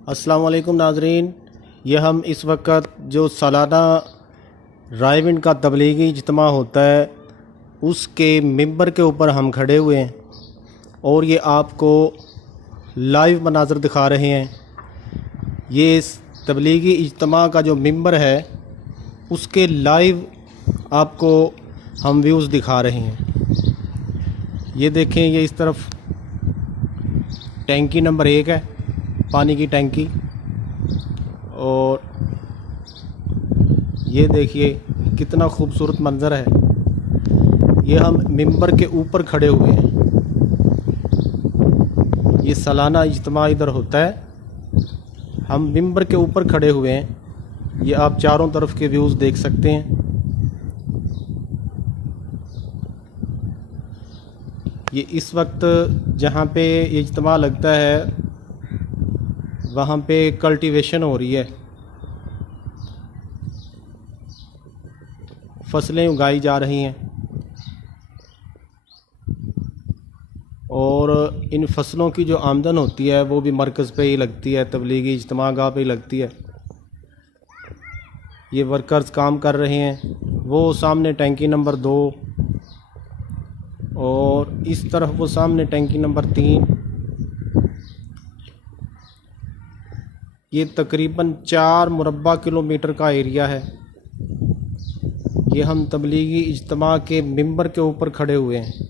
अस्सलाम वालेकुम नाज़रीन, ये हम इस वक्त जो सालाना रायविंड का तबलीगी इज्तिमा होता है उसके मिंबर के ऊपर हम खड़े हुए हैं और ये आपको लाइव मनाज़र दिखा रहे हैं। ये इस तबलीगी इज्तिमा का जो मिंबर है उसके लाइव आपको हम व्यूज़ दिखा रहे हैं। ये देखें, ये इस तरफ टैंकी नंबर 1 है, पानी की टैंकी, और ये देखिए कितना खूबसूरत मंज़र है। ये हम मिंबर के ऊपर खड़े हुए हैं। ये सालाना इज्तिमा इधर होता है, हम मिंबर के ऊपर खड़े हुए हैं। ये आप चारों तरफ के व्यूज़ देख सकते हैं। ये इस वक्त जहाँ पे इज्तिमा लगता है वहाँ पे कल्टीवेशन हो रही है, फसलें उगाई जा रही हैं और इन फसलों की जो आमदन होती है वो भी मरकज़ पे ही लगती है, तबलीगी इज्तिमा गाह पे ही लगती है। ये वर्कर्स काम कर रहे हैं, वो सामने टैंकी नंबर 2 और इस तरफ वो सामने टैंकी नंबर 3। ये तकरीबन 4 मुरब्बा किलोमीटर का एरिया है। ये हम तबलीगी इज्तिमा के मिंबर के ऊपर खड़े हुए हैं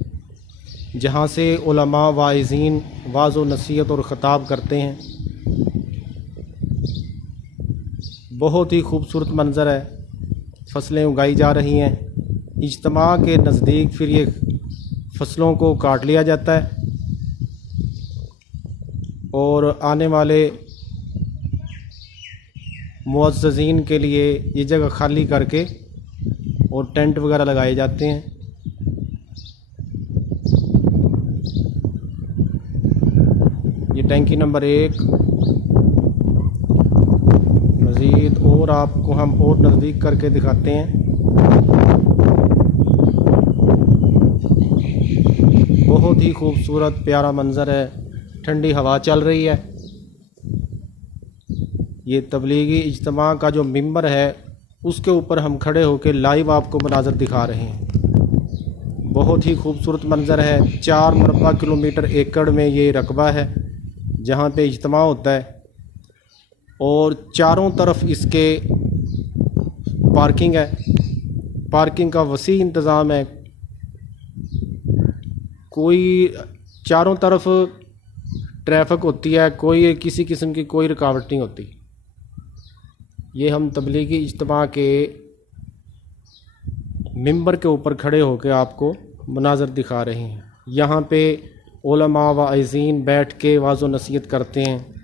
जहाँ से उलमा वाइज़ीन वाज़ व नसीहत और ख़िताब करते हैं। बहुत ही खूबसूरत मंज़र है, फसलें उगाई जा रही हैं। इज्तिमा के नज़दीक फिर ये फसलों को काट लिया जाता है और आने वाले मुअज़्ज़िज़ीन के लिए ये जगह खाली करके और टेंट वगैरह लगाए जाते हैं। ये टैंकी नंबर 1। मज़ीद और आपको हम और नज़दीक करके दिखाते हैं। बहुत ही खूबसूरत प्यारा मंज़र है, ठंडी हवा चल रही है। ये तबलीगी इज्तिमा का जो मिंबर है उसके ऊपर हम खड़े होकर लाइव आपको मनाज़र दिखा रहे हैं। बहुत ही खूबसूरत मंज़र है। 4 मुरब्बा किलोमीटर एकड़ में ये रकबा है जहाँ पे इज्तिमा होता है और चारों तरफ इसके पार्किंग है। पार्किंग का वसी इंतज़ाम है, कोई चारों तरफ ट्रैफिक होती है, कोई किसी किस्म की कोई रुकावट नहीं होती। ये हम तबलीगी इज्तिमा के मिंबर के ऊपर खड़े होकर आपको मनाज़र दिखा रहे हैं। यहाँ पे उलमा वाइज़ीन बैठ के वाज़ व नसीहत करते हैं।